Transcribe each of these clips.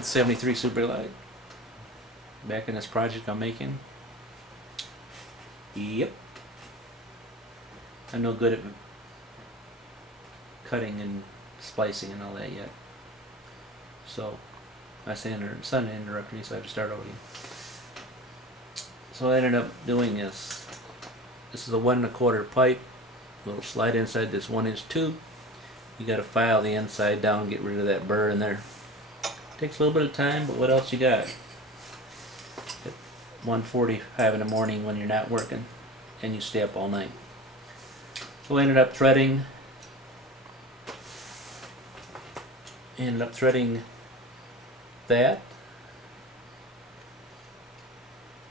73 Superglide. Back in this project I'm making. Yep. I'm no good at cutting and splicing and all that yet. So my son interrupted me, so I have to start over again. So what I ended up doing is, this is a 1 1/4 pipe, little slide inside this 1-inch tube. You got to file the inside down, get rid of that burr in there. Takes a little bit of time, but what else you got? At 1:45 in the morning when you're not working and you stay up all night. So I ended up threading that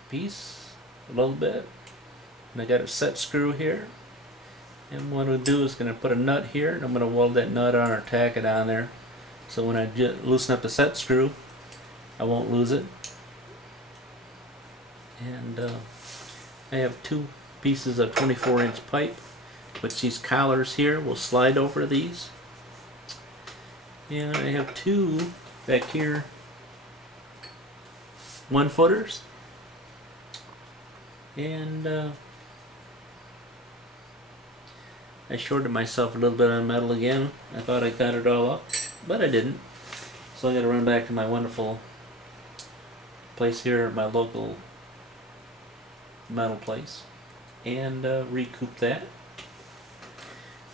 piece a little bit, and I got a set screw here, and what we'll do is going to put a nut here, and I'm going to weld that nut on or tack it on there, so when I loosen up the set screw I won't lose it. And I have 2 pieces of 24-inch pipe, which these collars here will slide over these, and I have 2 back here 1-footers, and I shorted myself a little bit on metal again. I thought I got it all up, but I didn't. So I got to run back to my wonderful place here at my local metal place and recoup that.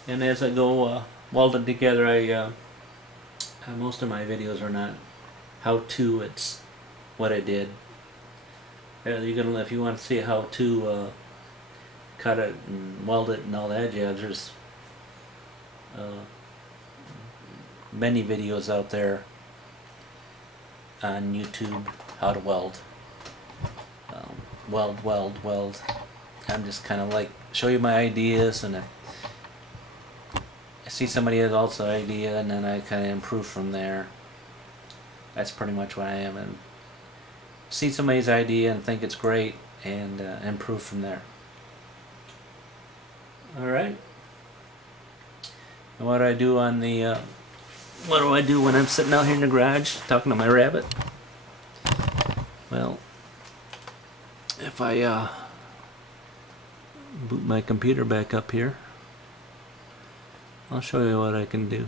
And as I go welding together, most of my videos are not how-to, it's what I did. You're gonna, if you want to see how to cut it and weld it and all that jazz, there's many videos out there on YouTube how to weld. Weld. I'm just kind of like show you my ideas, and I see somebody has also idea, and then I kind of improve from there. That's pretty much what I am, and see somebody's idea and think it's great, and improve from there. Alright. And what do I do on the what do I do when I'm sitting out here in the garage talking to my rabbit? Well, if I boot my computer back up here, I'll show you what I can do.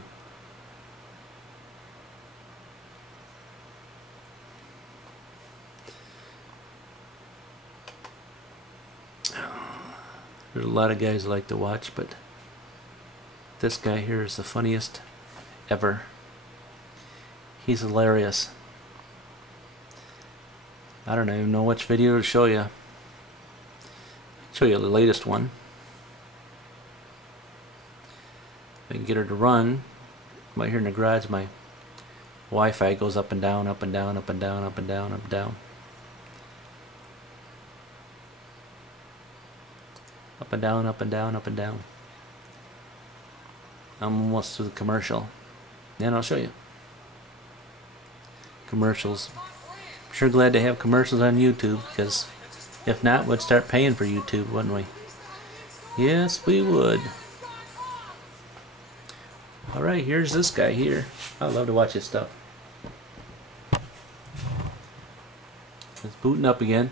There's a lot of guys I like to watch, but this guy here is the funniest ever. He's hilarious. I don't even know which video to show you. I'll show you the latest one. If I can get her to run. Right here in the garage, my Wi-Fi goes up and down, up and down, up and down, up and down, up and down. Up and down, up and down, up and down. I'm almost to the commercial. Then I'll show you. Commercials. I'm sure glad to have commercials on YouTube, because if not, we'd start paying for YouTube, wouldn't we? Yes, we would. Alright, here's this guy here. I love to watch his stuff. It's booting up again.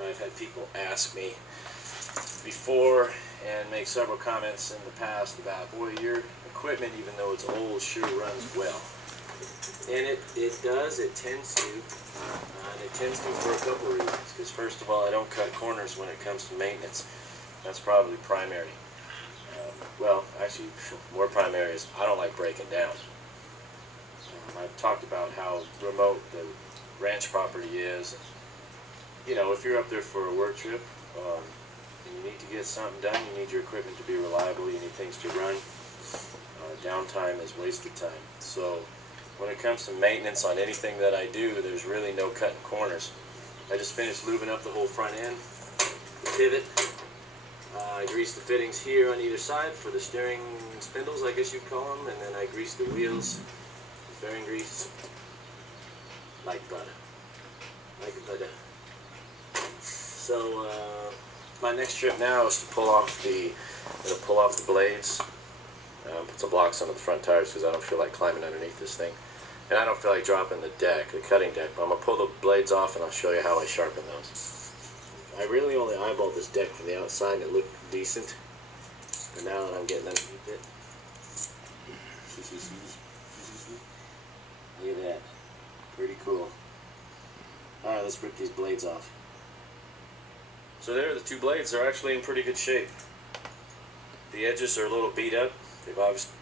I've had people ask me before and make several comments in the past about, boy, your equipment, even though it's old, sure runs well. And it does, it tends to, and it tends to for a couple of reasons. Because first of all, I don't cut corners when it comes to maintenance. That's probably primary. Well, actually, more primary is I don't like breaking down. I've talked about how remote the ranch property is. You know, if you're up there for a work trip, and you need to get something done, you need your equipment to be reliable, you need things to run. Downtime is wasted time. So when it comes to maintenance on anything that I do, there's really no cutting corners. I just finished lubing up the whole front end, the pivot. I greased the fittings here on either side for the steering spindles, I guess you'd call them, and then I greased the wheels bearing grease, like butter. Like butter. So, my next trip now is to pull off the blades, put some blocks under the front tires because I don't feel like climbing underneath this thing. And I don't feel like dropping the cutting deck, but I'm going to pull the blades off and I'll show you how I sharpen those. I really only eyeballed this deck from the outside and it looked decent. But now that I'm getting underneath it, look at that. Pretty cool. Alright, let's rip these blades off. So there, the two blades are actually in pretty good shape. The edges are a little beat up. They've obviously...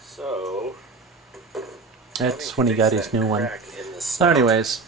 So... That's when he got his new one. So anyways,